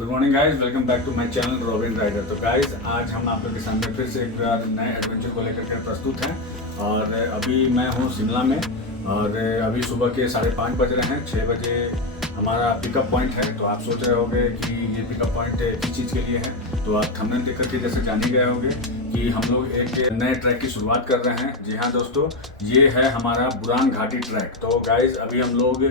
Good morning guys, welcome back to my channel Robin Rider. तो guys आज हम आप लोग के सामने फिर से एक बार नए एडवेंचर को लेकर के प्रस्तुत हैं। और अभी मैं हूँ शिमला में और अभी सुबह के 5:30 बज रहे हैं। 6 बजे हमारा पिकअप पॉइंट है। तो आप सोच रहे होंगे कि ये पिकअप पॉइंट किस चीज़ के लिए है। तो आप थंबनेल देख करके जैसे जान ही गए होंगे कि हम लोग एक नए ट्रैक की शुरुआत कर रहे हैं। जी हाँ दोस्तों, ये है हमारा बुरान घाटी ट्रैक। तो गाइज अभी हम लोग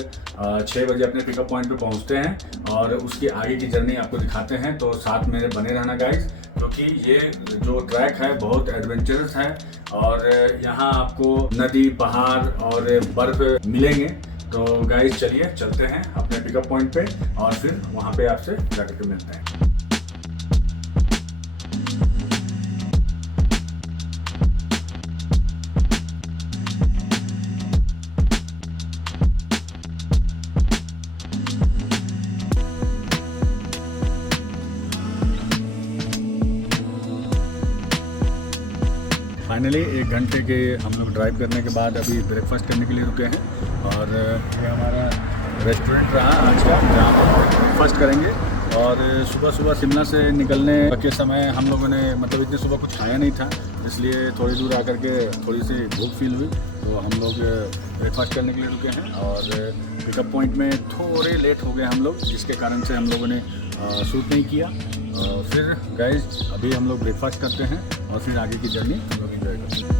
6 बजे अपने पिकअप पॉइंट पे पहुंचते हैं और उसकी आगे की जर्नी आपको दिखाते हैं। तो साथ मेरे बने रहना गाइज, क्योंकि ये जो ट्रैक है बहुत एडवेंचरस है और यहाँ आपको नदी, पहाड़ और बर्फ मिलेंगे। तो गाइज चलिए चलते हैं अपने पिकअप पॉइंट पे और फिर वहाँ पे आपसे जाकर के मिलते हैं। फाइनली 1 घंटे के हम लोग ड्राइव करने के बाद अभी ब्रेकफास्ट करने के लिए रुके हैं और ये हमारा रेस्टोरेंट रहा आज का, जहाँ पर ब्रेकफास्ट करेंगे। और सुबह शिमला से निकलने के समय हम लोगों ने मतलब इतने सुबह कुछ खाया नहीं था, इसलिए थोड़ी दूर आकर के थोड़ी सी भूख फील हुई। तो हम लोग ब्रेकफास्ट करने के लिए रुके हैं और पिकअप पॉइंट में थोड़े लेट हो गए हम लोग, जिसके कारण से हम लोगों ने शूट नहीं किया। फिर गाइज अभी हम लोग ब्रेकफास्ट करते हैं और फिर आगे की जर्नी हम लोग एंजॉय करते हैं।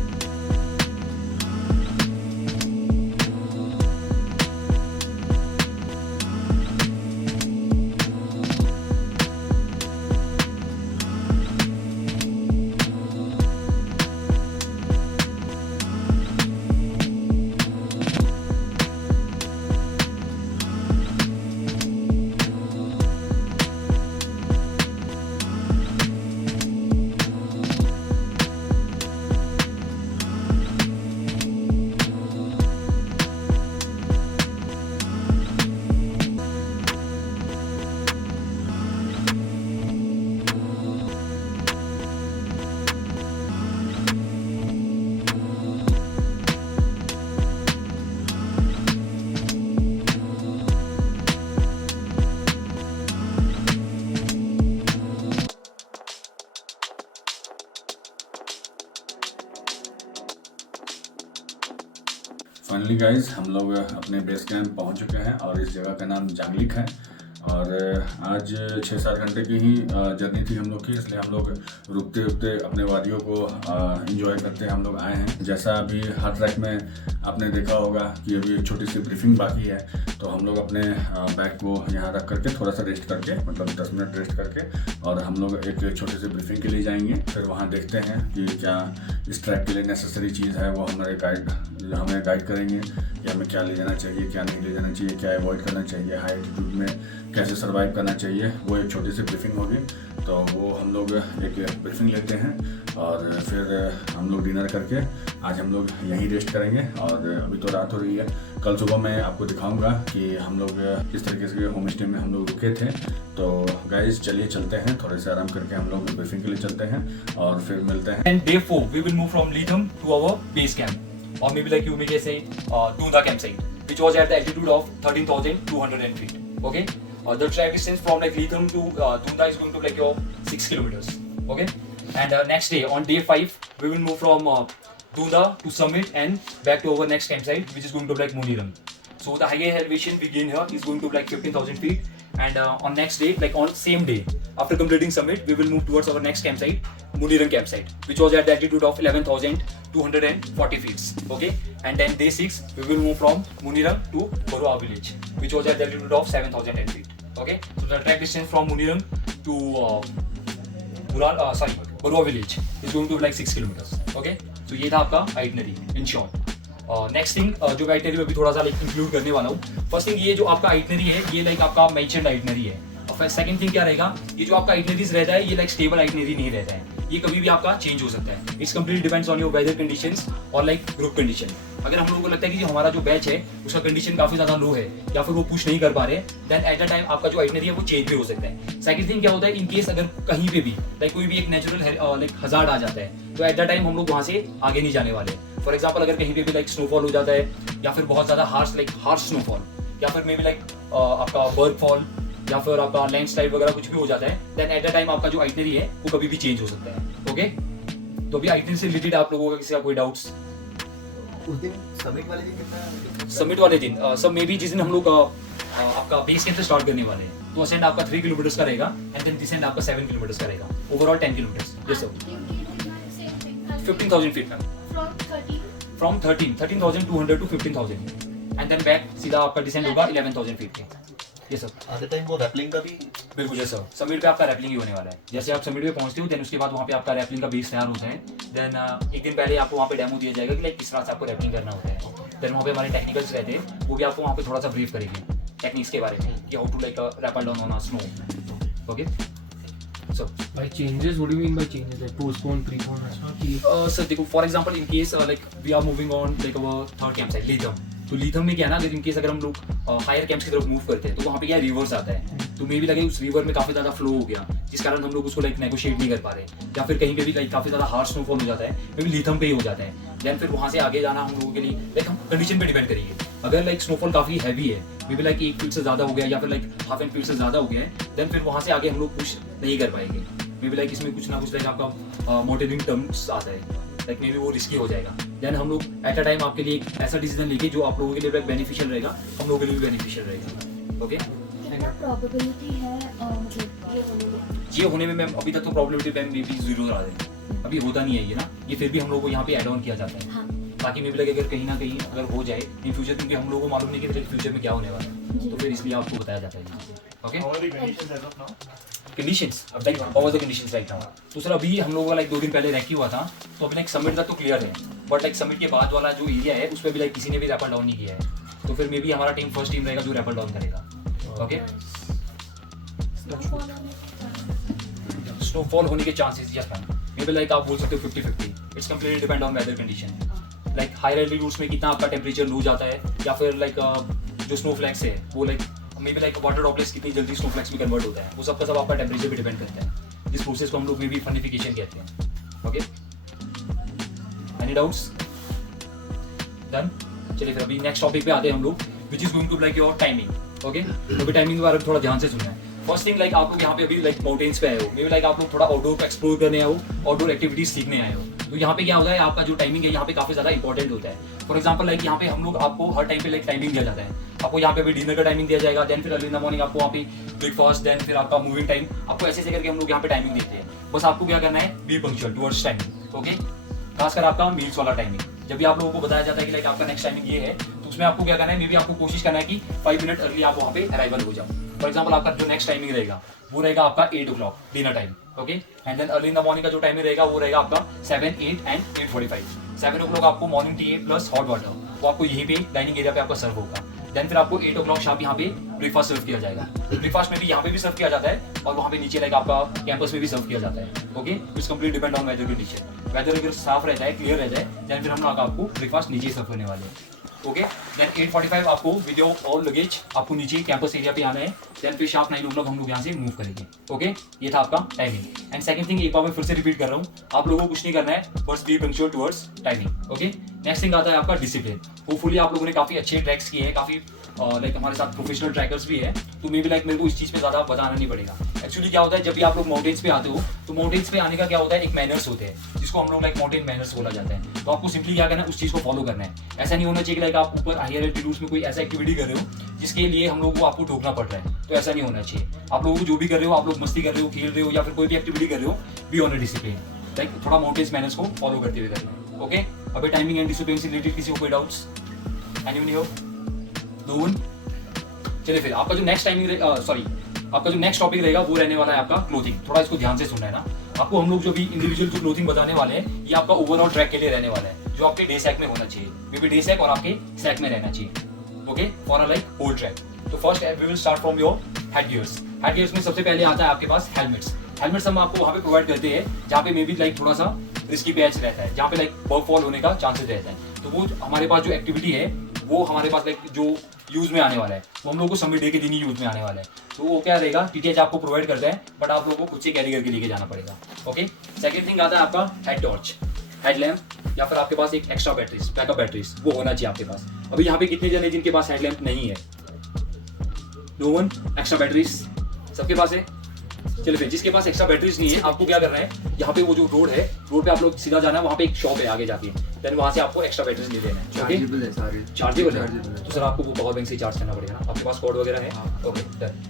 फाइनली गाइज हम लोग अपने बेस कैंप पहुंच चुके हैं और इस जगह का नाम जांगलिक है। और आज 6-7 घंटे की ही जर्नी थी हम लोग की, इसलिए हम लोग रुकते रुकते अपने वादियों को एंजॉय करते हम लोग आए हैं। जैसा अभी हर ट्रैक में आपने देखा होगा कि अभी एक छोटी सी ब्रीफिंग बाकी है। तो हम लोग अपने बैग को यहाँ रख करके थोड़ा सा रेस्ट करके, मतलब 10 मिनट रेस्ट करके, और हम लोग एक छोटी सी ब्रीफिंग के लिए जाएंगे। फिर वहाँ देखते हैं कि क्या इस ट्रैक के लिए नेसेसरी चीज़ है, वो हमें गाइड करेंगे कि हमें क्या ले जाना चाहिए, क्या नहीं ले जाना चाहिए, क्या अवॉइड करना चाहिए, हाई एल्टीट्यूड में कैसे सर्वाइव करना चाहिए। वो एक छोटी सी ब्रीफिंग होगी। तो वो हम लोग एक ब्रीफिंग लेते हैं और फिर हम लोग डिनर करके आज हम लोग यहीं रेस्ट करेंगे। और अभी तो रात हो रही है, कल सुबह मैं आपको दिखाऊंगा कि हम लोग किस तरीके से होम स्टे में हम लोग रुके थे। तो गाइस चलिए चलते हैं, थोड़े से आराम करके हम लोग ब्रीफिंग के लिए चलते हैं और फिर मिलते हैं। And day 4 we will move from Leetham to our base camp, or maybe like you may say Dunda campsite, which was at the altitude of 13,200 feet. Okay, the track distance from like Leetham to Dunda is going to be like your 6 kilometers. Okay, and next day on day 5 we will move from Dunda to Summit and back to our next campsite, which is going to be like Muniram. So the highest elevation we gain here is going to be like 15,000 feet. And on next day, like on same day, after completing Summit, we will move towards our next campsite, Muniram campsite, which was at the altitude of 11,240 feet. Okay, and then day 6, we will move from Muniram to Borua village, which was at the altitude of 7,010 feet. Okay, so the track distance from Muniram to Borua village is going to be like 6 kilometers. Okay, so ये था आपका itinerary in short. Next thing जो मैं itinerary में भी थोड़ा सा like include करने वाला हूँ। फर्स्ट थिंग, ये जो आपका आइटनरी है ये लाइक आपका मेंशन्ड आइटनरी है। और सेकंड थिंग क्या रहेगा, ये जो आपका आइटनरीज रहता है ये लाइक स्टेबल आइटनरी नहीं रहता है, ये कभी भी आपका चेंज हो सकता है। It's completely depends on your weather conditions और लाइक ग्रुप कंडीशन। अगर हम लोगों को लगता है कि जो हमारा जो बैच है उसका कंडीशन काफी ज्यादा लो है या फिर वो पुश नहीं कर पा रहे, देन एट द टाइम आपका जो आइटनरी है वो चेंज भी हो सकता है। सेकंड थिंग क्या होता है, इन केस अगर कहीं पे भी लाइक कोई भी एक नेचुरल लाइक हजार्ड आ जाता है तो एट द टाइम हम लोग वहां से आगे नहीं जाने वाले। फॉर एग्जाम्पल अगर कहीं पे भी लाइक स्नोफॉल हो जाता है या फिर बहुत ज्यादा हार्श स्नोफॉल या फिर मे बी लाइक आपका बर्फ फॉल या फिर आपका लैंडस्लाइड वगैरह कुछ भी हो जाता है, देन एट द टाइम आपका जो आइटनरी है वो कभी भी चेंज हो सकता है। ओके, तो अभी आइटनरी से रिलेटेड आप लोगों का किसी का कोई डाउट्स? उस दिन समिट वाले दिन कितना? समिट वाले दिन सब मे बी जिस दिन हम लोग आपका बेस कैंप से स्टार्ट करने वाले हैं, तो असेंड आपका 3 किलोमीटर का रहेगा एंड देन डिसेंड आपका 7 किलोमीटर का रहेगा, overall 10 kilometer. Yes sir, 15,000 feet ma'am, from 13,200 to 15,000 and then back सीधा आपका डिसेंड होगा 11,000 फीट के। यस सर, आधे टाइम वो रैपलिंग का भी बिल्कुल। यस सर, समिट पे आपका रैपलिंग ही होने वाला है। जैसे आप समिट पे पहुंचते हो देन उसके बाद वहाँ पे आपका रैपलिंग का बेस तैयार होता है। देन एक दिन पहले आपको वहाँ पे डेमो दिया जाएगा कि लाइक किस तरह से आपको रैपलिंग करना होता है। देन वहाँ पे हमारे टेक्निकल्स रहते हैं, वो भी आपको वहाँ पे थोड़ा सा ब्रीफ करेंगे टेक्निक्स के बारे में कि how to like rappel down on a snow. Okay sir, By changes, what do you mean by changes? Like postpone, prepone, ऐसा कि सर देखो for example in case like we are moving on like our third camp site लीथम, तो लीथम में क्या है ना, अगर इन केस अगर हम लोग हायर कैंप्स की तरफ मूव करते हैं तो वहाँ पे क्या रिवर्स आता है, तो मे भी लगे उस रिवर में काफी ज्यादा फ्लो हो गया जिस कारण हम लोग उसको लाइक नेगोशिएट नहीं कर पा रहे, या फिर कहीं पे भी लाइक काफी ज्यादा हार्ड स्नोफॉल हो जाता है, मे भी लीथम पे ही हो जाता है। देन फिर वहाँ से आगे जाना हम लोगों के लिए लाइक हम कंडीशन पे डिपेंड करेंगे। अगर लाइक स्नोफॉल काफी हैवी है, मे भी लाइक 1 फीट से ज्यादा हो गया या फिर लाइक हाफ एन फीट से ज्यादा हो गया है, देन फिर वहाँ से आगे हम लोग कुछ नहीं कर पाएंगे। मे भी लाइक इसमें कुछ ना कुछ लाइक आपका माउंटेनियरिंग टर्म्स आता है, लाइक मे बी वो रिस्की हो जाएगा। देन हम लोग एट अ टाइम आपके लिए एक ऐसा डिसीजन लेंगे जो आप लोगों के लिए बेनिफिशियल रहेगा, हम लोगों के लिए भी बेनिफिशियल रहेगा। ओके, कितना प्रोबेबिलिटी है मतलब ये होने में? ये होने में मैम अभी तक तो प्रोबेबिलिटी मैम मे बी 0 आ रही है, अभी होता नहीं है ये ना, ये फिर भी हम लोग को यहाँ पे एड ऑन किया जाता है हाँ ताकि मे भी लगे अगर कहीं ना कहीं अगर हो जाए इन फ्यूचर, क्योंकि हम लोगों को मालूम नहीं कि फ्यूचर में क्या होने वाला है, तो फिर इसलिए आपको बताया जाता है। ओके, कंडीशंस अब like how was the conditions right now, तो सर अभी हम लोगों का लाइक 2 दिन पहले रैकी हुआ था, तो अभी लाइक समिट तक तो क्लियर है, बट लाइक समिट के बाद वाला जो एरिया है उस पर भी लाइक किसी ने भी रैपल डाउन नहीं किया है, तो फिर मे बी हमारा टीम फर्स्ट टीम रहेगा जो रैपल डाउन करेगा। ओके, स्नोफॉल होने के chances yes ma'am, maybe like आप बोल सकते हो 50-50, it's completely depend on weather condition, like higher altitudes में कितना आपका टेम्परेचर लूज आता है, या फिर लाइक जो स्नोफ्लैक्स है वो like may be like water droplets कितनी जल्दी स्नोफ्लैक्स में कन्वर्ट होता है, वो सबका सब आपका टेम्परेचर पे डिपेंड करता है, जिस प्रोसेस को हम लोग मे बी फनिफिकेशन कहते हैं। Okay, any doubts? डन, चलिए फिर अभी नेक्स्ट टॉपिक पे आते हैं हम लोग, which is going to like your timing. Okay, तो अभी टाइमिंग के बारे में थोड़ा ध्यान से सुनना है। फर्स्ट थिंग लाइक आप लोग यहाँ पे अभी लाइक माउंटेन्स पे आए हो, मे बी लाइक आप लोग थोड़ा आउटडोर एक्सप्लोर करने आए हो, आउटडोर एक्टिविटीज सीखने आए हो, तो यहाँ पे क्या होता है आपका जो टाइमिंग है यहाँ पे काफी ज्यादा इंपॉर्टेंट होता है। फॉर एग्जाम्पल लाइक यहाँ पे हम लोग आपको हर टाइम पे लाइक टाइमिंग दिया जाता है, आपको यहाँ पे अभी डिनर का टाइमिंग दिया जाएगा, देन फिर अर्ली इन द मॉर्निंग आपको वहाँ पे ब्रेकफास्ट, देन फिर आपका मूविंग टाइम, आपको ऐसे ऐसे करके हम लोग यहाँ पे टाइमिंग देते हैं। बस आपको क्या करना है, B punctual towards timing. Okay, खासकर आपका मील्स वाला टाइमिंग, जब भी आप लोगों को बताया जाता है कि लाइक आपका नेक्स्ट टाइमिंग ये है, तो उसमें आपको क्या करना है, मे बी आपको कोशिश करना है कि 5 मिनट अर्ली आप वहाँ पे अराइवल हो जाओ। फॉर एग्जाम्पल आपका जो नेक्स्ट टाइमिंग रहेगा वो रहेगा आपका 8 o'clock dinner time. Okay, and then early in the morning का जो टाइमिंग रहेगा वो रहेगा आपका 7, 8 एंड 8:45। 7 o'clock आपको morning tea plus hot water वो आपको यहीं पे डाइनिंग एरिया पे आपका सर्व होगा। देन फिर आपको 8 o'clock शाम यहाँ पे ब्रेकफास्ट सर्व किया जाएगा, ब्रेकफास्ट में भी यहाँ पे भी सर्व किया जाता है और वहाँ पे नीचे लाइक आपका कैंपस में भी सर्व किया जाता है। Okay, it's complete depend on weather condition, weather अगर साफ रहता है, क्लियर रह जाए, देन फिर हम लोग आपको ब्रेकफास्ट नीचे सर्व करने वाले हैं। ओके, देन 8:45 आपको वीडियो और लगेज आपको नीचे कैंपस एरिया पे आना है, देन फिर शार्प 9 o'clock हम लोग यहाँ से मूव करेंगे। ओके, ये था आपका टाइमिंग। एंड सेकंड थिंग एक बार मैं फिर से रिपीट कर रहा हूँ, आप लोगों को कुछ नहीं करना है, बस B punctual towards timing. Okay, next thing आता है आपका डिसिप्लिन। होपफुली आप लोगों ने काफी अच्छे ट्रैक्स किए हैं, काफी लाइक हमारे साथ प्रोफेशनल ट्रैकर्स भी है, तो मे बी लाइक मेरे को इस चीज पे ज्यादा बताना नहीं पड़ेगा। एक्चुअली क्या होता है, जब भी आप लोग माउंटेन्स पे आते हो तो माउंटेन्स पे आने का क्या होता है, एक मैनर्स होते हैं जिसको हम लोग लाइक माउंटेन मैनर्स बोला जाता है। तो आपको सिंपली क्या करना है, उस चीज को फॉलो करना है। ऐसा नहीं होना चाहिए कि लाइक आप ऊपर हायर एल्टीट्यूड्स में कोई ऐसा एक्टिविटी कर रहे हो जिसके लिए हम लोगों को आपको ठोकना पड़ रहा है, तो ऐसा नहीं होना चाहिए। आप लोगों को जो भी कर रहे हो, आप लोग मस्ती कर रहे हो, खेल रहे हो या फिर कोई भी एक्टिविटी कर रहे हो, be on a discipline, like थोड़ा माउंटेन्स मैनर्स को फॉलो करते हुए करें। ओके, अभी टाइमिंग एंड डिसिप्लिन से रिलेटेड किसी को कोई डाउट्स? एनीवन हो? No one? चलिए फिर आपका जो नेक्स्ट टाइमिंग आपका जो नेक्स्ट टॉपिक रहेगा वो रहने वाला है आपका क्लोथिंग। थोड़ा इसको ध्यान से सुनना है ना, आपको हम लोग जो भी इंडिविजुअल जो क्लोथिंग बताने वाले हैं ये आपका ओवरऑल ट्रैक के लिए रहने वाला है, जो आपके डे सैक में होना चाहिए, मे बी डे सैक और आपके सैक में रहना चाहिए। Okay, for a like whole track. तो first we will start from your head gears. Head gears में सबसे पहले आता है आपके पास हेलमेट्स। हेलमेट्स हम आपको वहाँ पे प्रोवाइड करते हैं जहाँ पे मे बी लाइक थोड़ा सा रिस्की पैच रहता है, जहाँ पे लाइक बर्फ फॉल होने का चांसेस रहता है, तो वो हमारे पास जो एक्टिविटी है वो हमारे पास लाइक जो यूज में आने वाला है वो हम लोग को समिट डे के दिन ही यूज में आने वाला है। तो वो क्या रहेगा, टीटीएच आपको प्रोवाइड करता है, बट आप लोगों को खुद से कैरी करके लेके जाना पड़ेगा। ओके, सेकंड थिंग आता है आपका हेड टॉर्च, हेड लैम्प, या फिर आपके पास एक एक्स्ट्रा बैटरीज, बैकअप बैटरीज वो होना चाहिए आपके पास। अभी यहाँ पे कितने जने जिनके पास हेड लैम्प नहीं है? No one. एक्स्ट्रा बैटरीज सबके पास है? चलिए फिर जिसके पास एक्स्ट्रा बैटरीज नहीं है, आपको क्या करना है, यहाँ पे वो जो रोड है, रोड पे आप लोग सीधा जाना है, वहाँ पे एक शॉप है आगे जाके, देन वहाँ से आपको एक्स्ट्रा बैटरीज ले लेना है। चार्जेबल है सारे। चार्जेबल है तो सर आपको वो पावर बैंक से चार्ज करना पड़ेगा ना, आपके पास कॉर्ड वगैरह है? Okay done.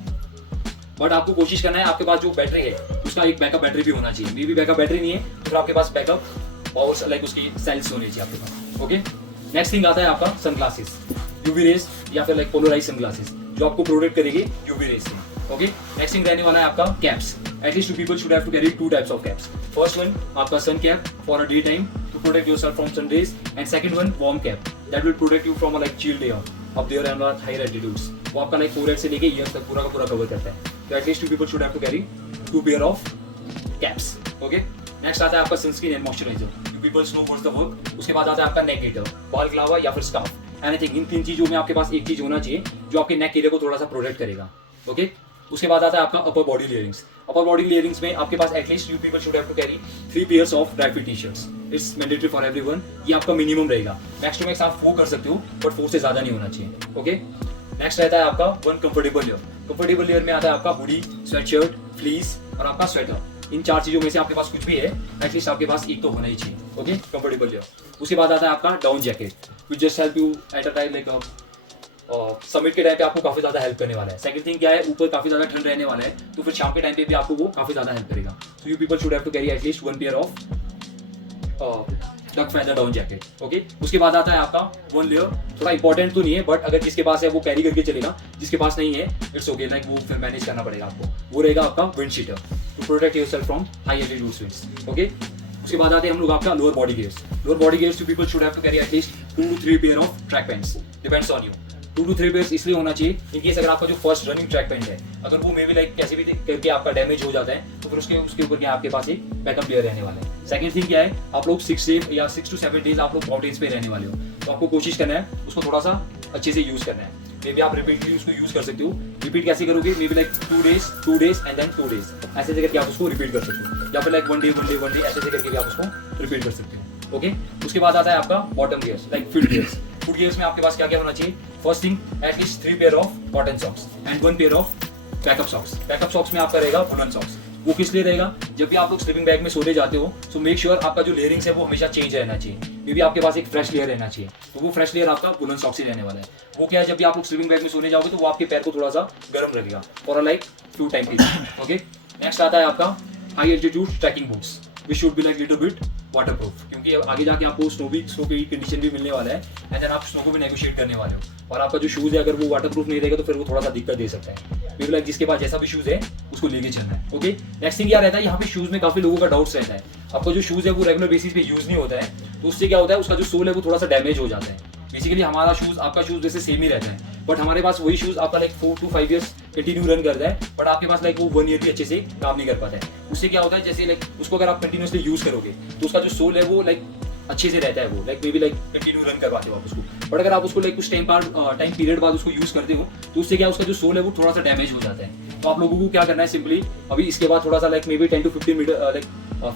बट आपको कोशिश करना है आपके पास जो बैटरी है उसका एक बैकअप बैटरी भी होना चाहिए। मे बी बैकअप बैटरी नहीं है तो फिर आपके पास बैकअप पावर लाइक उसकी सेल्स होनी चाहिए आपके पास। ओके, नेक्स्ट थिंग आता है आपका सनग्लासेस, यूवी रेज या फिर लाइक पोलराइज सनग्लासेस जो आपको प्रोटेक्ट करेगी यूवी रेज से। ओके, नेक्स्ट थिंग रहने वाला है आपका caps. At least 2 people should have to carry 2 types of caps. First one आपका sun cap for a daytime to protect yourself from sun rays, and second one warm cap that will protect you from a like chilled air up there and at higher altitudes. वो आपका like forehead से लेके ears तक पूरा का पूरा cover करता है। तो at least 2 people should have to carry 2 pair of caps. Okay, next आता है आपका sunscreen and moisturiser. You people know what's the work. उसके बाद आता है आपका नेक हीटर, बाल ग्लावा या फिर स्कार्फ, एनीथिंग। इन 3 चीजों में आपके पास एक चीज होना चाहिए जो आपके नेक एरिया को थोड़ा सा प्रोटेक्ट करेगा। ओके, उसके बाद आता है आपका upper body लेयरिंग्स। Upper body layerings में आपके पास at least you people should have to carry 3 pairs of dry fit T-shirts. It's mandatory for everyone. ये आपका मिनिमम रहेगा। मैक्स टू मैक्स आप 4 कर सकते हो बट 4 से ज्यादा नहीं होना चाहिए। ओके, नेक्स्ट रहता है आपका 1 कंफर्टेबल लेयर। कंफर्टेबल लेयर में आता है आपका हुडी, स्वेटशर्ट, फ्लीस और आपका स्वेटर। इन 4 चीजों में से आपके पास कुछ भी है, एटलीस्ट आपके पास एक तो होना ही चाहिए। Okay, comfortable layer. उसके बाद आता है आपका down jacket which just help you at a time like summit के टाइम पे आपको काफी ज्यादा हेल्प करने वाला है। सेकंड थिंग क्या है, ऊपर काफी ज्यादा ठंड रहने वाला है तो फिर शाम के टाइम पे भी आपको वो काफी ज्यादा हेल्प करेगा। So you people should have to carry at least 1 pair of duck feather down jacket. Okay, उसके बाद आता है आपका 1 लेयर। थोड़ा इंपॉर्टेंट तो नहीं है बट अगर जिसके पास है वो कैरी करके चलेगा, जिसके पास नहीं है इट्स ओके, लाइक वो फिर मैनेज करना पड़ेगा आपको। वो रहेगा आपका wind cheater to protect yourself from high altitude winds. Okay, उसके बाद आते हैं हम लोग आपका lower body gears. Lower body gears you people should have to carry at least 2 to 3 pair of track pants, depends on you. 2 to 3 pairs इसलिए होना चाहिए इन केस अगर आपका जो फर्स्ट रनिंग ट्रैक पैंट है अगर वो मे बी लाइक कैसे भी करके आपका डैमेज हो जाता है तो फिर उसके ऊपर क्या आपके पास एक बैकअप लेयर रहने वाला है। सेकंड थिंग क्या है, आप लोग 6 to 7 डेज आप लोग माउंटेन्स पे रहने वाले हो तो आपको कोशिश करना है उसको थोड़ा सा अच्छे से यूज करना है। मे बी आप रिपीटली उसको यूज कर सकते हो। रिपीट कैसे करोगे, maybe like 2 days and then 2 days, ऐसे करके आप उसको रिपीट कर सकते हो, या फिर लाइक 1 day ऐसे करके भी आप उसको रिपीट कर सकते हो। ओके, उसके बाद आता है आपका bottom gears like foot gears. Foot gears में आपके पास क्या क्या होना चाहिए, first thing at least 3 pair of cotton socks and 1 pair of backup socks. Backup socks में आपका रहेगा वुलन सॉक्स। वो किस लिए रहेगा, जब भी आप लोग स्लीपिंग बैग में सोने जाते हो सो मेक श्योर आपका जो लेयरिंग्स है वो हमेशा चेंज रहना चाहिए। मे बी आपके पास एक फ्रेश लेयर रहना चाहिए तो वो फ्रेश लेयर आपका वुलन सॉक्स ही रहने वाला है। वो क्या है, जब भी आप लोग स्लीपिंग बैग में सोने जाओगे तो वो आपके पैर को थोड़ा सा गर्म रखेगा for like few time period. Okay, next आता है आपका high altitude trekking boots which should be like little bit waterproof, क्योंकि आगे जाके आपको स्नो की कंडीशन भी मिलने वाला है एंड देन आप स्नो को भी नेगोशिएट करने वाले हो और आपका जो शूज है अगर वो वाटरप्रूफ नहीं रहेगा तो फिर वो थोड़ा सा दिक्कत दे सकता है। बिल्कुल लाइक जिसके पास जैसा भी शूज है उसको लेके चलना है। ओके, नेक्स्ट थिंग क्या रहता है, यहाँ पे शूज में काफी लोगों का डाउट्स रहता है। आपका जो शूज है वो रेगुलर बेसिस पे यूज नहीं होता है तो उससे क्या होता है, उसका जो सोल है वो थोड़ा सा डैमेज हो जाता है। बेसिकली हमारा शूज आपका शूज जैसे सेम ही रहता है बट हमारे पास वही शूज आपका like 4 to 5 years continue run करता है बट आपके पास लाइक वो 1 year भी अच्छे से काम नहीं कर पाता है। उससे क्या होता है, जैसे लाइक उसको अगर आप कंटिन्यूसली यूज करोगे तो उसका जो सोल है वो लाइक अच्छे से रहता है, वो like may be like continue run करवाते हो आप उसको। बट अगर आप उसको लाइक कुछ टाइम पीरियड बाद उसको यूज करते हो तो उससे क्या उसका जो सोल है वो थोड़ा सा डैमेज हो जाता है। तो आप लोगों को क्या करना है, सिंपली अभी इसके बाद थोड़ा सा like may be 10 to 15 minute like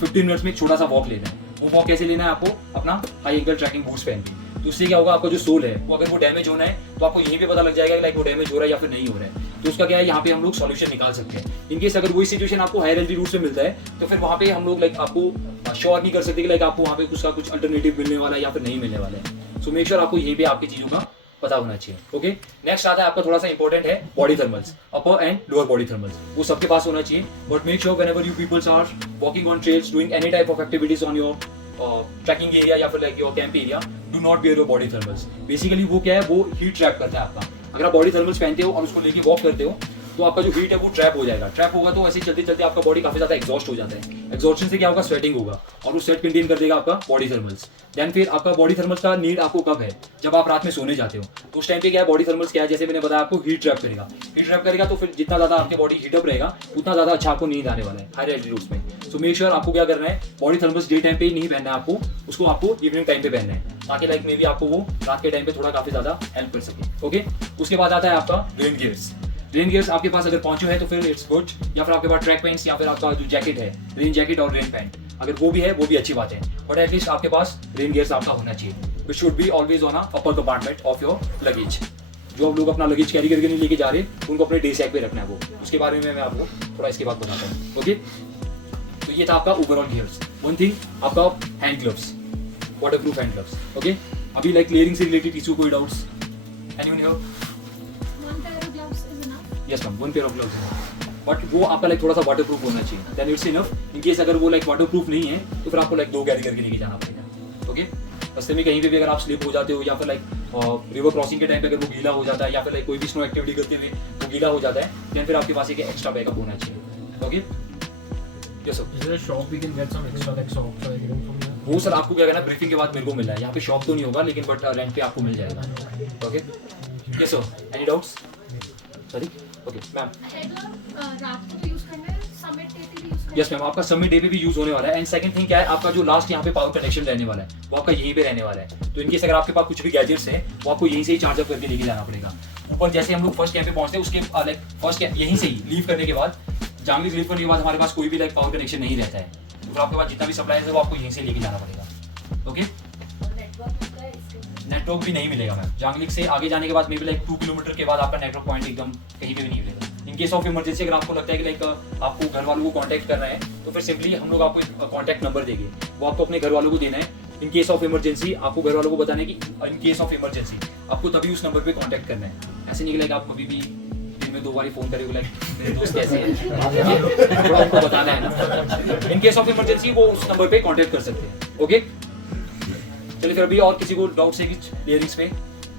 15 minutes में एक छोटा सा वॉक लेना है। वो वॉक कैसे लेना है, आपको अपना हाई एंकल ट्रैकिंग बूट्स पहन के। तो उससे क्या होगा, आपका जो सोल है वो अगर वो डैमेज होना है तो आपको यहीं पे पता लग जाएगा कि लाइक वो डैमेज हो रहा है या फिर नहीं हो रहा है। तो उसका क्या है, यहाँ पे हम लोग सॉल्यूशन निकाल सकते हैं। इन केस अगर वही सिचुएशन आपको हायर एल्टीट्यूड से मिलता है तो फिर वहाँ पे हम लोग लाइक आपको श्योर नहीं कर सकते कि लाइक आपको वहाँ पे उसका कुछ अल्टरनेटिव मिलने वाला है या फिर नहीं मिलने वाला है। सो मेक श्योर आपको यहीं पे आपकी चीजों का पता होना चाहिए। ओके, नेक्स्ट आता है आपका थोड़ा सा इंपॉर्टेंट है body thermals, upper and lower body thermals. वो सबके पास होना चाहिए but make sure whenever you peoples are walking on trails doing any type of activities on your trekking area या फिर like your camp area, do not wear your body thermals. Basically वो क्या है, वो हीट ट्रैप करता है आपका। अगर आप बॉडी थर्मल्स पहनते हो और उसको लेके वॉक करते हो तो आपका जो हीट है वो ट्रैप हो जाएगा। ट्रैप होगा तो ऐसे चलते चलते आपका बॉडी काफी ज्यादा एग्जॉस्ट हो जाता है। एग्जॉस्शन से क्या होगा, स्वेटिंग होगा और वो स्वेट कंटेन कर देगा आपका बॉडी थर्मल्स। देन फिर आपका बॉडी थर्मल्स का नीड आपको कब है, जब आप रात में सोने जाते हो तो उस टाइम पे क्या है, बॉडी थर्मल्स क्या है, जैसे मैंने बताया आपको हीट ट्रैप करेगा। हीट ट्रैप करेगा तो फिर जितना ज्यादा आपकी बॉडी हीटअप रहेगा उतना ज्यादा अच्छा आपको नींद आने वाला है हायर एल्टीट्यूड्स में। सो मेक श्योर आपको क्या करना है, बॉडी थर्मल्स डे टाइम पे नहीं पहनना है आपको, उसको आपको इवनिंग टाइम पे पहनना है ताकि लाइक मे बी आपको वो रात के टाइम पे थोड़ा काफी ज्यादा हेल्प कर सके। ओके, उसके बाद आता है आपका रेन गियर्स। रेन गियर्स आपके पास अगर पहुंचो है तो फिर इट्स गुड, या फिर आपके पास ट्रैक पैंट्स या फिर आपका जो जैकेट है रेन जैकेट और रेन पैंट अगर वो भी है वो भी अच्छी बात है बट एटलीस्ट आपके पास रेन गियर्स आपका होना चाहिए, विच should be always on upper compartment of your luggage. जो आप लोग अपना लगेज कैरी करके नहीं लेके जा रहे, उनको अपने डे सैक पे रखना है वो, उसके बारे में मैं आपको थोड़ा इसके बाद बताता हूँ। ओके, तो ये था आपका ओवरऑल गियर्स। वन थिंग आपका hand gloves, waterproof hand gloves. Okay, अभी लाइक लेयरिंग से रिलेटेड इशू कोई doubts? Anyone here? One pair of gloves is enough. Yes ma'am, one pair of gloves, but वो आपका लाइक थोड़ा सा waterproof होना चाहिए, then it's enough. In case अगर वो लाइक वाटरप्रूफ नहीं है तो फिर आपको लाइक 2 कैरी करके लेके जाना पड़ेगा। ओके, रास्ते में कहीं पे भी अगर आप स्लिप हो जाते हो या फिर लाइक रिवर क्रॉसिंग के टाइम पे अगर वो गीला हो जाता है या फिर लाइक कोई भी स्नो एक्टिविटी करते हुए वो गीला हो जाता है, देन फिर आपके पास एक एक्स्ट्रा बैकअप होना चाहिए। Okay, yes sir. Is there a shop we can get some extra like socks or anything from there? वो सर आपको क्या करना है, ब्रीफिंग के बाद मेरे को मिलना है, यहाँ पे शॉप तो नहीं होगा लेकिन बट रेंट पे आपको मिल जाएगा। Okay, yes sir, any doubts? Sorry, okay ma'am. रात को भी यूज करना है, समिट डे पे भी यूज करना है। यस मैम, आपका समिट डे पे भी यूज होने वाला है। एंड सेकंड थिंग क्या है, आपका जो लास्ट यहाँ पे पावर कनेक्शन रहने वाला है वो आपका यहीं पे रहने वाला है। तो इनकेस अगर आपके पास कुछ भी गैजेट्स है वो आपको यहीं से ही चार्ज अप करके लेके जाना पड़ेगा। ऊपर जैसे हम लोग फर्स्ट कैंप पे पहुंचते हैं उसके लाइक फर्स्ट यहीं से ही लीव करने के बाद, जांगली लीव करने के बाद हमारे पास कोई भी लाइक पावर कनेक्शन नहीं रहता है, तो आपके पास जितना भी सप्लाई है वो आपको यहीं से लेके जाना पड़ेगा। ओके, नेटवर्क भी नहीं मिलेगा मैम। जांगलिक से आगे जाने के बाद मे बी लाइक 2 किलोमीटर के बाद आपका नेटवर्क पॉइंट एकदम कहीं पे भी नहीं मिलेगा। इन केस ऑफ इमरजेंसी अगर आपको लगता है कि लाइक आपको घर वालों को कांटेक्ट करना है तो फिर सिंपली हम लोग आपको एक कांटेक्ट नंबर देंगे, वो आपको अपने घर वालों को देना है। इन केस ऑफ इमरजेंसी आपको घर वालों को बताना है कि इन केस ऑफ इमरजेंसी आपको तभी उस नंबर पे कांटेक्ट करना है। ऐसे नहीं कि लाइक आप कभी भी दिन में 2 बार फोन करेंगे लाइक मेरे दोस्त कैसे हैं, थोड़ा आपको बताना है ना। इन केस ऑफ इमरजेंसी वो उस नंबर पे कांटेक्ट कर सकते हैं। ओके, चलिए फिर अभी और किसी को डाउट्स है कुछ लेयरिंग्स पे,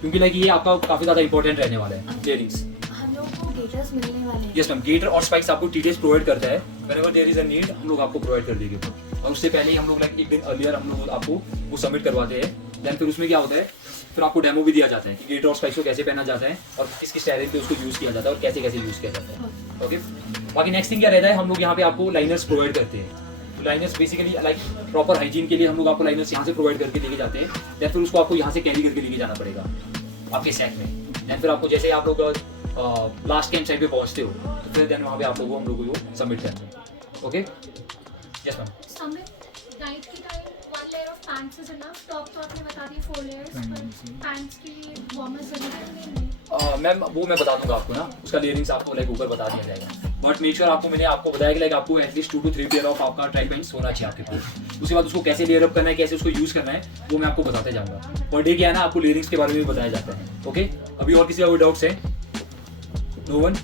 क्योंकि लाइक ये आपका काफी ज्यादा इंपॉर्टेंट रहने वाला है लेयरिंग्स। हम लोग को गेटर्स मिलने वाले हैं। यस मैम, गेटर और स्पाइक्स आपको टीडीएस प्रोवाइड करता है। Whenever there is a need हम लोग आपको प्रोवाइड कर देंगे। और उससे पहले ही हम लोग लाइक एक दिन अर्लियर हम लोग आपको वो सबमिट करवाते हैं। देन फिर उसमें क्या होता है, फिर आपको डेमो भी दिया जाता है कि गेटर और स्पाइक्स को कैसे पहना जाता है और किस किस टेरेन पे उसको यूज किया जाता है और कैसे कैसे यूज किया जाता है। ओके, बाकी नेक्स्ट थिंग क्या रहता है, हम लोग यहाँ पे आपको लाइनर्स प्रोवाइड करते हैं। तो liners basically like proper hygiene के लिए हम लोग आपको लाइनर्स यहाँ से प्रोवाइड करके लेके जाते हैं। देन फिर उसको आपको यहाँ से कैरी करके लेके जाना पड़ेगा आपके सैक में। देन फिर आपको जैसे आप लोग लास्ट कैंप साइड पे पहुँचते हो तो फिर देन वहाँ पे आप लोगों को हम लोग को सबमिट करना है। Okay, yes ma'am. Summit night की time 1 layer of pants is enough. Top तो आपने बता दिए 4 लेयर्स, पर पैंट्स के लिए वार्मर्स जरूरी नहीं। मैम वो मैं बता दूंगा आपको ना, उसका लेयरिंग्स आपको लाइक ऊपर बता दिया जाएगा। बट मेक श्योर आपको मैंने आपको बताया कि लाइक आपको एटलीस्ट 2 to 3 पेयर ऑफ आपका ट्राई पैंट्स होना चाहिए आपके पास। उसके बाद उसको कैसे लेयर अप करना है, कैसे उसको यूज करना है वो मैं आपको बताते जाऊंगा। पर डे क्या है ना, आपको लेयरिंग्स के बारे में भी बताया जाता है। ओके, अभी और किसी का कोई डाउट्स है? No one.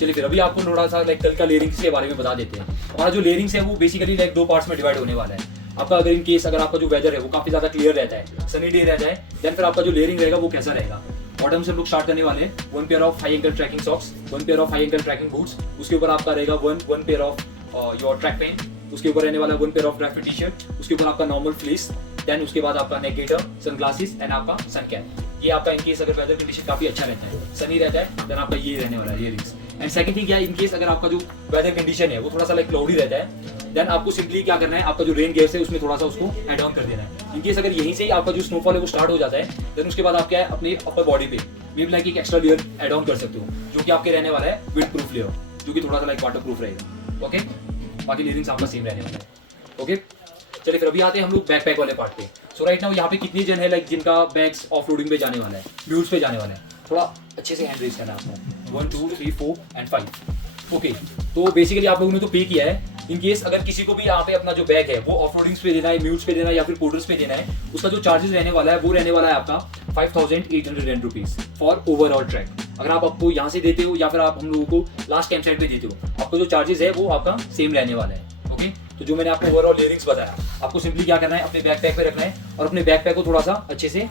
चलिए फिर अभी आपको थोड़ा सा लाइक कल का लेयरिंग्स के बारे में बता देते हैं। हमारा जो लेयरिंग्स है वो बेसिकली लाइक 2 पार्ट्स में डिवाइड होने वाला है। आपका अगर इन केस अगर आपका जो वेदर है वो काफी ज्यादा क्लियर रहता है, सनी डे रहता है, देन फिर आपका जो लेयरिंग रहेगा वो कैसा रहेगा। बॉटम से हम लोग स्टार्ट करने वाले हैं। 1 pair of high ankle trekking socks, 1 pair of high ankle trekking boots, उसके ऊपर आपका रहेगा 1 pair of your track pant, उसके ऊपर रहने वाला 1 pair of dry fit T shirt, उसके ऊपर आपका नॉर्मल फ्लीस, देन उसके बाद आपका नेक गेटर, सनग्लासेस एंड आपका सन कैप। ये आपका इन केस अगर वेदर कंडीशन काफी अच्छा रहता है, सनी रहता है, देन आपका ये रहने वाला है इयरिंग्स। एंड सेकंड थिंग क्या है, इन केस अगर आपका जो वेदर कंडीशन है वो थोड़ा सा लाइक क्लाउडी रहता है, देन आपको सिंपली क्या करना है, आपका जो रेन गेयर्स है उसमें थोड़ा सा उसको ऐड ऑन कर देना है। इन केस अगर यहीं से ही आपका जो स्नोफॉल है वो स्टार्ट हो जाता है, देन उसके बाद आप क्या है अपनी अपर बॉडी पे मे बी लाइक एक एक्स्ट्रा लेयर ऐड ऑन कर सकते हो, जो कि आपके रहने वाला है विंड प्रूफ लेयर, जो कि थोड़ा सा लाइक वाटर प्रूफ रहेगा। ओके, बाकी लेयरिंग्स आपका सेम रहने वाला है। ओके, चलिए फिर अभी आते हैं हम लोग बैकपैक वाले पार्ट पे। सो राइट नाउ यहाँ पे कितनी जन है लाइक जिनका बैग्स ऑफ रोडिंग पे जाने वाला है, म्यूट्स पे जाने वाला है, थोड़ा अच्छे से हैंड रेज करना है आपको। 1 2 3 4 एंड 5। ओके, तो बेसिकली आप लोगों ने तो पे किया है। इन केस अगर किसी को भी यहाँ पे अपना जो बैग है वो ऑफ रोडिंग्स पे देना है, म्यूट्स पे देना है या फिर पोर्टर्स पे देना है, उसका जो चार्जेस रहने वाला है वो रहने वाला है आपका 5810 रुपीज फॉर ओवरऑल ट्रैक। अगर आप आपको यहाँ से देते हो या फिर आप हम लोगों को लास्ट कैंप साइड पे देते हो, आपको जो चार्जेस है वो आपका सेम रहने वाला है। ओके, तो जो मैंने आपको ओवरऑल लेयरिंग्स बताया, आपको सिंपली क्या करना है, अपने बैकपैक पे रखना है और अपने बैकपैक को थोड़ा सा अच्छे से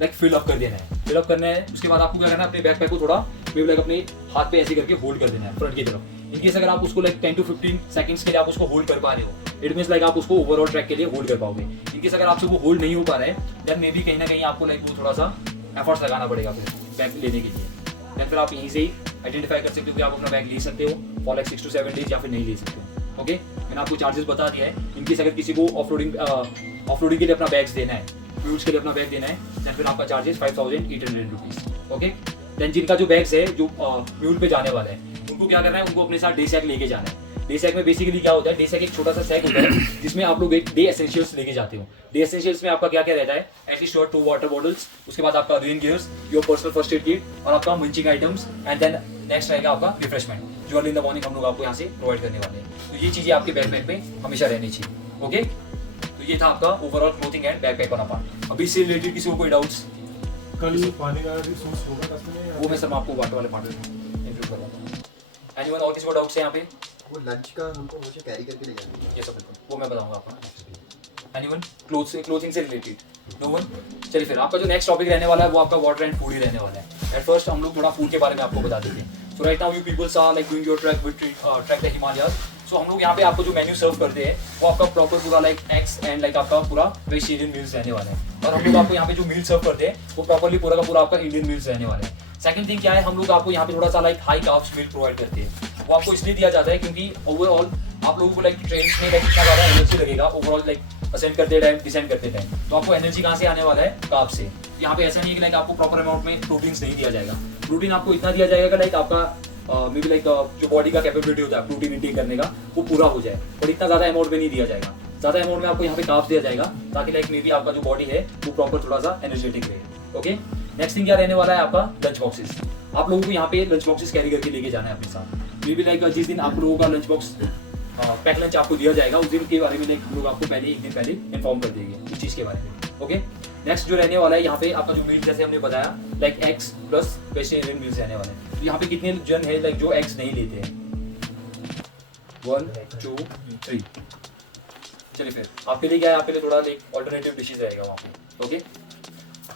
लाइक फिल अप कर देना है। फिल अप करना है, उसके बाद आपको क्या करना है, अपने बैकपैक को थोड़ा लाइक अपने हाथ पे ऐसे करके होल्ड कर देना है फ्रंट की तरफ। इन केस अगर आप उसको लाइक 10 to 15 सेकंड्स के लिए आप उसको होल्ड कर पा रहे हो, इट मींस लाइक आप उसको ओवरऑल ट्रैक के लिए होल्ड कर पाओगे। इन केस अगर आपसे वो होल्ड नहीं हो पा रहा है, देन मे बी कहीं ना कहीं आपको लाइक वो थोड़ा सा एफर्ट्स लगाना पड़ेगा फिर बैग लेने के लिए। देन फिर आप यहीं से ही आइडेंटिफाई कर सकते हो कि आप अपना बैग ले सकते हो फॉर लाइक 6 to 7 डेज या फिर नहीं ले सकते हो। ओके, मैंने आपको चार्जेस बता दिया है। इन केस अगर किसी को ऑफ रोडिंग के लिए अपना बैग्स देना है, म्यूट्स के लिए अपना बैग देना है, देन फिर आपका चार्जेस 5810 रुपीज। ओके, देन जिनका जो बैग्स है जो म्यूट पे जाने वाला है, उनको क्या करना है, उनको अपने साथ डे सैक लेके जाना है। डे सैक में बेसिकली क्या होता है, डे सैक एक छोटा सा सैक होता है जिसमें आप लोग एक डे एसेंशियल्स लेके जाते हो। डे एसेंशियल्स में आपका क्या क्या रहता है, एटलीस्ट योर 2 वाटर बॉटल्स, उसके बाद आपका rain gears, your personal first aid kit और आपका munching items, and then next रहेगा आपका रिफ्रेशमेंट जो अर्ली इन द मॉर्निंग हम लोग आपको यहाँ से प्रोवाइड करने वाले हैं। तो ये चीजें आपके बैकपैक में हमेशा रहनी चाहिए। ओके, तो ये था आपका ओवरऑल क्लोथिंग एंड बैकपैक वाला पार्ट। अभी इससे रिलेटेड किसी को कोई डाउट्स? कल पानी का रिसोर्स होगा इसमें, वो मैं सब आपको वाटर वाले पार्ट में इंक्लूड करवाता हूँ। एनीवन और किसी को डाउट्स है यहाँ पे? वो लंच का हमको मुझे कैरी करके ले जाना है। ये सब बिल्कुल वो मैं बताऊंगा आपको। एनीवन क्लोथिंग से रिलेटेड? No one? चलिए फिर आपका जो नेक्स्ट टॉपिक रहने वाला है वो आपका वाटर एंड फूड ही रहने वाला है। एट फर्स्ट हम लोग थोड़ा फूड के बारे में आपको बता देते हैं। So right now you peoples are like doing your track with track the Himalayas. So हम लोग यहाँ पे आपको जो मेन्यू सर्व करते हैं वो आपका प्रॉपर पूरा लाइक एग्स एंड लाइक आपका पूरा वेजिटेरियन मील्स रहने वाले हैं। और हम लोग आपको यहाँ पे जो मील सर्व करते हैं वो प्रॉपरली पूरा का पूरा आपका इंडियन मील्स रहने वाले हैं। सेकंड थिंग क्या है, हम लोग आपको यहाँ पे थोड़ा सा like high carbs meal provide करते हैं। वो आपको इसलिए दिया जाता है क्योंकि ओवरऑल आप लोगों को लाइक ट्रेन में लाइक इतना ज़्यादा एनर्जी लगेगा ओवरऑल लाइक असेंड करते टाइम डिसेंड करते टाइम, तो आपको एनर्जी कहाँ से आने वाला है, कार्ब से। यहाँ पे ऐसा नहीं है कि लाइक आपको प्रॉपर अमाउंट में प्रोटीन्स नहीं दिया जाएगा। प्रोटीन आपको इतना दिया जाएगा लाइक आपका मे बी लाइक जो बॉडी का कैपेबिलिटी होता है प्रोटीन इंटेक करने का वो पूरा हो जाए, पर इतना ज़्यादा अमाउंट में नहीं दिया जाएगा। ज़्यादा अमाउंट में आपको यहाँ पे कार्ब्स दिया जाएगा ताकि लाइक मे बी आपका जो बॉडी है वो प्रॉपर थोड़ा सा एनर्जेटिक रहे। ओके, नेक्स्ट थिंग क्या रहने वाला है आपका लंच बॉक्सेस। आप लोगों को यहाँ पे लंच बॉक्सेस कैरी करके लेके जाना है अपने साथ। मे बी लाइक जिस दिन आप लोगों का लंच बॉक्स पैक लंच आपको दिया जाएगा उस दिन के बारे में लाइक हम लोग आपको पहले एक दिन पहले इन्फॉर्म कर देंगे उस चीज़ के बारे में। ओके, नेक्स्ट जो रहने वाला है यहाँ पे आपका जो मील जैसे हमने बताया like eggs plus vegetarian meals रहने वाले हैं। तो यहाँ पे कितने जन है लाइक जो एग्स नहीं लेते हैं? 1 2 3। चलिए फिर आपके लिए क्या है, आपके लिए थोड़ा लाइक ऑल्टरनेटिव डिशेज रहेगा वहाँ पे। ओके,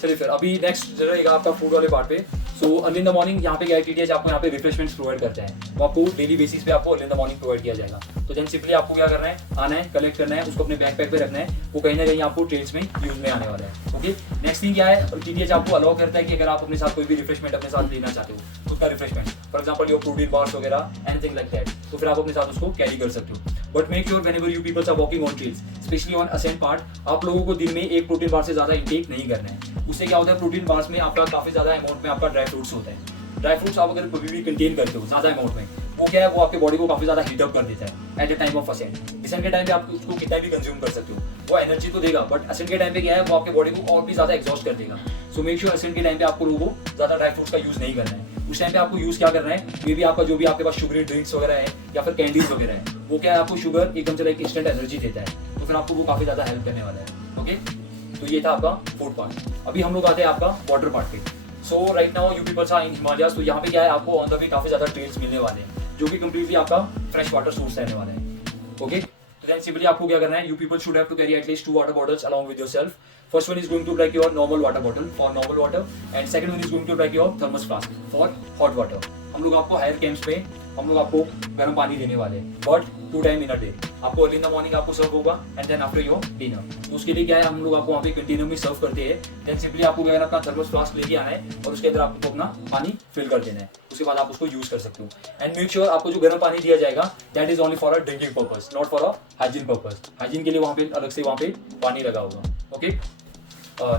चलिए फिर अभी नेक्स्ट रहेगा आपका फूड वाले पार्ट पे। So early in the morning यहाँ पे क्या TTH आपको यहाँ पे रिफ्रेशमेंट्स प्रोवाइड करते हैं, वो आपको डेली बेसिस पे आपको early in the morning provide किया जाएगा। तो देन सिंपली आपको क्या करना है, आना है, कलेक्ट करना है, उसको अपने बैकपैक पे रखना है, वो कहीं ना कहीं आपको ट्रेन्स में यूज में आने वाला है। ओके, नेक्स्ट थिंग क्या है, TTH आपको अलाउ करता है कि अगर आप अपने साथ कोई भी रिफ्रेशमेंट अपने साथ लेना चाहते हो, खुद का refreshment, for example your protein bars वगैरह एनीथिंग लाइक दैट, तो फिर आप अपने साथ उसको कैरी कर सकते हो। But make sure whenever you peoples are walking on trails specially on ascent part, आप लोगों को दिन में एक प्रोटीन बार से ज्यादा इंटेक नहीं करना है। उससे क्या होता है, प्रोटीन बार्स में आपका काफी ज्यादा अमाउंट में आपका ड्राई फ्रूट्स होता है। ड्राई फ्रूट्स आप अगर कभी भी कंटेन करते हो ज्यादा अमाउंट में, वो क्या है, वो आपके बॉडी को काफी ज्यादा हीट अप कर देता है at the time of ascent. Descent के टाइम पे आप उसको कितना भी कंज्यूम कर सकते हो, वो एनर्जी तो देगा, बट असेंट के टाइम पे क्या है, वो आपके बॉडी को और भी ज्यादा एग्जॉस्ट कर देगा। सो मेक श्योर असेंट के टाइम पे आपको लोगों को ज्यादा ड्राई फ्रूट्स का यूज नहीं करना है। उस टाइम पे आपको यूज क्या करना है, मे बी आपका जो भी आपके पास शुगरी ड्रिंक्स वगैरह है या फिर कैंडीज वगैरह है, वो क्या है, आपको शुगर एकदम से लाइक इंस्टेंट एनर्जी देता है, तो फिर आपको वो काफी ज्यादा हेल्प करने वाला है। ओके, तो ये था आपका फूड पार्ट। अभी हम लोग आते हैं आपका वाटर पार्ट पे। So right now you peoples are in Himalayas, तो यहाँ पे क्या है, आपको ऑन द वे काफी ज्यादा ट्रेल्स मिलने वाले हैं जो कि कंप्लीटली आपका फ्रेश वाटर सोर्स रहने वाला है। ओके, तो देन सिंपली आपको क्या करना है, you people should have to carry at least 2 water bottles along with yourself. First one is going to be like your normal water bottle for normal water, and second one is going to be like your thermos flask for hot water. हम लोग आपको higher camps पे हम लोग आपको गर्म पानी देने वाले हैं, but 2 time in a day. आपको अर्ली इन द मॉर्निंग आपको सर्व होगा and then after your dinner. तो उसके लिए क्या है, हम लोग आपको वहाँ पे कंटेनर में सर्व करते हैं। देन सिंपली आपको क्या करना, अपना थर्मस फ्लास्क लेके आना है और उसके अंदर आपको अपना पानी फिल कर देना है। उसके बाद आप उसको यूज कर सकते हो। एंड मेक श्योर आपको जो गर्म पानी दिया जाएगा that is only for a drinking purpose, not for a hygiene purpose. Hygiene के लिए वहाँ पे अलग से वहाँ पे पानी लगा होगा। ओके,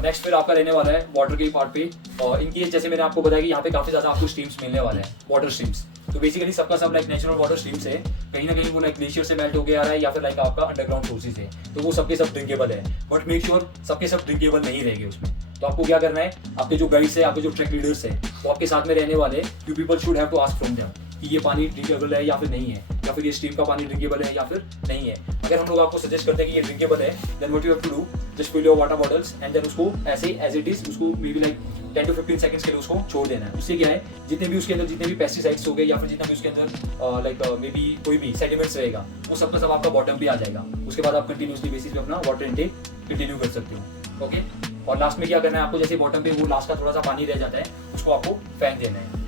नेक्स्ट फिर आपका रहने वाला है वाटर के पार्ट पे। और इनकी जैसे मैंने आपको बताया कि यहाँ पे काफी ज्यादा आपको स्ट्रीम्स मिलने वाले हैं, वाटर स्ट्रीम्स। तो बेसिकली सबका सब लाइक नेचुरल वाटर स्ट्रीम्स है, कहीं ना कहीं वो लाइक ग्लेशियर से मेल्ट होके आ रहा है या फिर लाइक आपका अंडरग्राउंड सोर्सेज है, तो वो सबके सब ड्रिंकेबल है। बट मेक श्योर सबके सब ड्रिंकेबल नहीं रहेंगे उसमें। तो आपको क्या करना है, आपके जो गाइड्स है, आपके जो ट्रैक लीडर्स है, वो आपके साथ में रहने वाले, you people should have to ask from them कि ये पानी ड्रिंकेबल है या फिर नहीं है, या फिर ये स्ट्रीम का पानी ड्रिंकेबल है या फिर नहीं है। अगर हम लोग आपको सजेस्ट करते हैं कि ये ड्रिंकेबल है, then what you have to do, just fill your water bottles and then उसको ऐसे एज इट इज उसको maybe like 10 to 15 seconds के लिए उसको छोड़ देना है। उससे क्या है, जितने भी उसके अंदर जितने भी पेस्टिसाइड्स हो गए या फिर जितना भी उसके अंदर लाइक मे बी कोई भी सेडिमेंट्स रहेगा, वो सब का सब आपका बॉटम पे आ जाएगा। उसके बाद आप कंटिन्यूसली बेसिस पे अपना वाटर इनटेक कंटिन्यू कर सकते हो। ओके, और लास्ट में क्या करना है आपको, जैसे बॉटम पे वो लास्ट का थोड़ा सा पानी रह जाता है, उसको आपको फेंक देना है।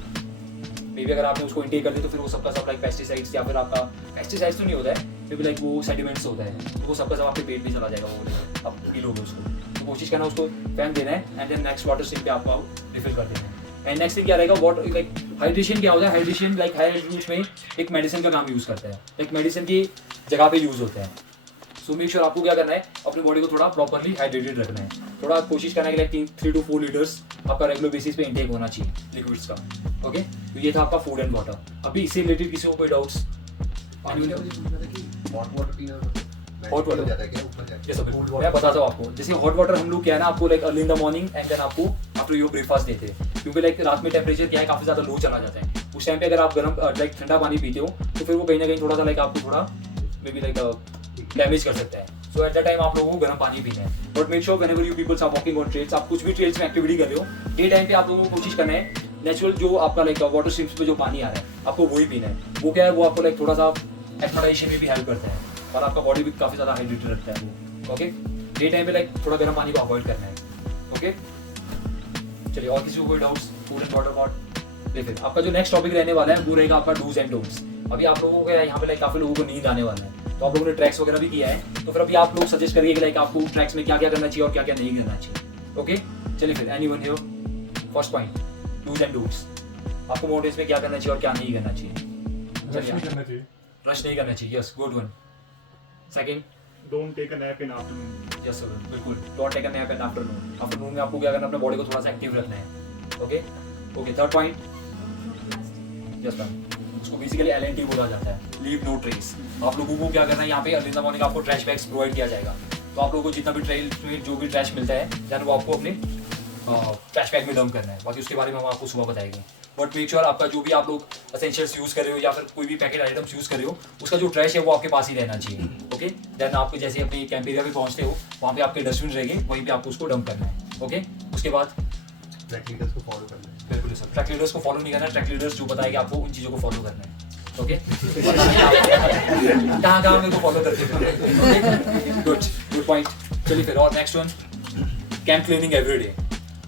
मे बी अगर आपने उसको इंटेक कर दिया तो फिर वो सबका सब लाइक पेस्टिसाइड्स या फिर आपका पेस्टिसाइड्स तो नहीं होता है, मे बी लाइक वो सेडिमेंट्स होता है, तो वो सबका सब आपके पेट में चला जाएगा, वो आप पी लोगे उसको। तो कोशिश करना उसको फेंक देना है and then next water stream पे आपको रिफिल कर देना है। एंड नेक्स्ट थिंग क्या रहेगा, वाटर लाइक हाइड्रेशन क्या होता है, हाइड्रेशन लाइक हाई एल्टीट्यूड्स में एक मेडिसिन का काम यूज करता है, एक मेडिसिन की जगह पे यूज होता है। सो मेक श्योर आपको क्या करना है, अपनी बॉडी को थोड़ा प्रॉपर्ली हाइड्रेटेड रखना है। थोड़ा कोशिश करना है कि लाइक 3 to 4 लीटर्स आपका रेगुलर बेसिस पे इंटेक होना चाहिए लिक्विड्स का। ओके, तो ये था आपका फूड एंड वाटर। अभी इससे रिलेटेड किसी को कोई डाउट्स? पानी का मुझे पूछना था कि हॉट वाटर पीना Hot water? हो जाता है क्या ऊपर जाके? ये सब मैं बताता हूँ आपको। जैसे हॉट वाटर हम लोग क्या है ना, आपको like early in the morning and then आपको आफ्टर योर ब्रेकफास्ट देते हैं, क्योंकि लाइक रात में टेम्परेचर क्या है काफी ज्यादा लो चला जाता है। उस टाइम पे अगर आप गर्म लाइक ठंडा पानी पीते हो तो फिर वो कहीं ना कहीं थोड़ा सा लाइक आपको थोड़ा मे बी लाइक डैमेज कर सकता है। सो एट द टाइम आप लोगों को गर्म पानी पीना है। But make sure whenever you peoples are walking on trails, आप कुछ भी ट्रेल्स में एक्टिविटी कर रहे हो, डे टाइम पे आप लोगों को कोशिश करना है नेचुरल जो आपका लाइक वाटर स्ट्रीम्स पे जो पानी आ रहा है आपको वही पीना है। वो क्या है, वो आपको लाइक थोड़ा सा एक्सप्लोरेशन में भी हेल्प करता है और आपका बॉडी भी काफी ज्यादा हाइड्रेटेड रखता है वो। ओके, डे टाइम पे लाइक थोड़ा गर्म पानी को अवॉइड करना है। ओके, चलिए और किसी को कोई doubts food and water pot? फिर आपका जो नेक्स्ट टॉपिक रहने वाला है वो रहेगा आपका डूज एंड डोंट्स। अभी आप लोगों को यहाँ पे लाइक काफी लोगों को नींद आने वाला है, तो आप लोगों ने ट्रैक्स वगैरह भी किया है, तो फिर अभी आप लोग सजेस्ट करिए कि लाइक आपको ट्रैक्स में क्या क्या करना चाहिए और क्या क्या नहीं करना चाहिए। ओके, चलिए फिर anyone here, first point dos and don'ts. आपको माउंटेन्स में क्या करना चाहिए और क्या नहीं करना चाहिए? रश नहीं करना चाहिए. रश नहीं करना चाहिए, yes, good one. Second, Don't take a nap in afternoon. Yes sir, बिल्कुल, don't take a nap in afternoon. Afternoon में आपको क्या करना है, अपने बॉडी को थोड़ा सा एक्टिव रखना है। Okay okay, third point, yes ma'am, उसको बेसिकली LNT बोला जाता है, लीव नो ट्रेस। आप लोगों को क्या करना है, यहाँ पे अर्ली इन द मॉर्निंग आपको ट्रैश बैग्स प्रोवाइड किया जाएगा, तो आप लोगों को जितना भी ट्रेल में जो भी ट्रैश मिलता है देन वो आपको अपने ट्रैश बैग में डंप करना है। बाकी उसके बारे में हम आपको सुबह बताएंगे। बट मेक श्योर आपका जो भी आप लोग एसेंशियल्स यूज़ कर रहे हो या फिर कोई भी पैकेट आइटम्स यूज़ कर रहे हो, उसका जो ट्रैश है वो आपके पास ही रहना चाहिए। ओके, देन आपके जैसे अपने कैंप एरिया पे पहुँचते हो वहाँ पे आपके डस्टबिन रहेंगे, वहीं पे आपको उसको डंप करना है। ओके, उसके बाद ट्रैक लीडर्स को फॉलो करना है. बिल्कुल सर, ट्रैक लीडर्स को फॉलो नहीं करना, ट्रैक लीडर्स जो बताएंगे आपको उन चीज़ों को फॉलो करना है। ओके, कहाँ कहाँ मेरे को फॉलो करते हो? Good good point. चलिए फिर, और next one, camp cleaning everyday.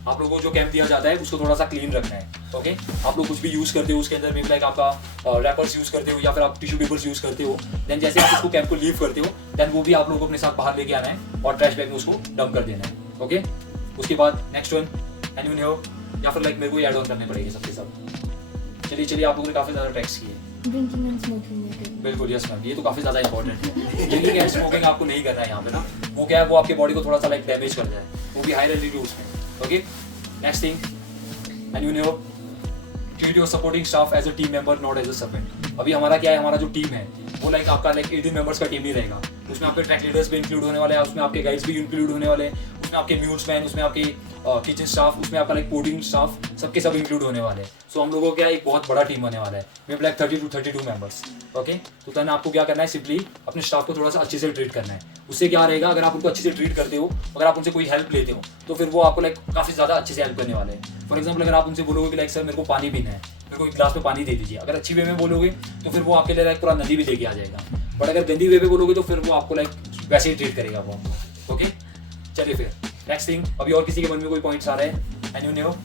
आप लोगों को जो कैंप दिया जाता है उसको थोड़ा सा क्लीन रखना है। ओके, आप लोग कुछ भी यूज़ करते हो उसके अंदर में लाइक आपका रैपर्स यूज़ करते हो या फिर आप टिश्यू पेपर्स यूज़ करते हो, देन जैसे आप उसको कैंप को लीव करते हो देन वो भी आप लोगों को अपने साथ बाहर लेके आना है और ट्रैश बैग में उसको डंप कर देना है। ओके, उसके बाद नेक्स्ट वन, एनीवन हो या फिर लाइक मेरे को ऐड ऑन करने पड़ेंगे सबके सब। चलिए चलिए, आप लोगों ने काफ़ी ज़्यादा ट्रैक्स किए। ड्रिंकिंग एंड स्मोकिंग, बिल्कुल, यस मैम, ये तो काफ़ी ज़्यादा इंपॉर्टेंट है। ड्रिंकिंग एंड स्मोकिंग आपको नहीं करना है यहाँ पे ना, वो क्या है, वो आपके बॉडी को थोड़ा सा लाइक डैमेज कर जाए, वो भी हाई एल्टीट्यूड्स में। Okay, next thing, and you know, treat your supporting staff as a team member not as a servant. अभी हमारा क्या है, हमारा जो टीम है वो लाइक आपका लाइक 18 मेंबर्स का टीम नहीं रहेगा, उसमें आपके ट्रैक लीडर्स भी इंक्लूड होने वाले हैं, उसमें आपके गाइड्स भी इंक्लूड होने वाले हैं, उसमें आपके म्यूट्समैन, उसमें आपके किचन स्टाफ, उसमें आपका लाइक पोर्टिंग स्टाफ, सबके सब इंक्लूड होने वाले हैं। सो हम लोगों को क्या एक बहुत बड़ा टीम होने वाला है, maybe like 30 to 32 members. Okay, तो तब आपको क्या करना है, सिंपली अपने स्टाफ को थोड़ा सा अच्छे से ट्रीट करना है। उससे क्या रहेगा, अगर आप उनको अच्छे से ट्रीट करते हो, अगर आप उनसे कोई हेल्प लेते हो तो फिर वो आपको लाइक काफ़ी ज़्यादा अच्छे से हेल्प करने वाले हैं। फॉर एग्जाम्पल, अगर आप उनसे बोलोगे कि लाइक सर मेरे को पानी पीना है, मेरे को एक गिलास में पानी दे दीजिए, अगर अच्छी वे में बोलोगे तो फिर वो आपके लिए लाइक पूरा नदी भी लेके आ जाएगा। बट अगर गंदी वे में बोलोगे तो फिर वो आपको लाइक वैसे ही ट्रीट करेगा वो आपको। ओके, चलिए फिर नेक्स्ट थिंग, अभी और किसी के मन में कोई पॉइंट्स आ रहे हैं? एनीवन हो?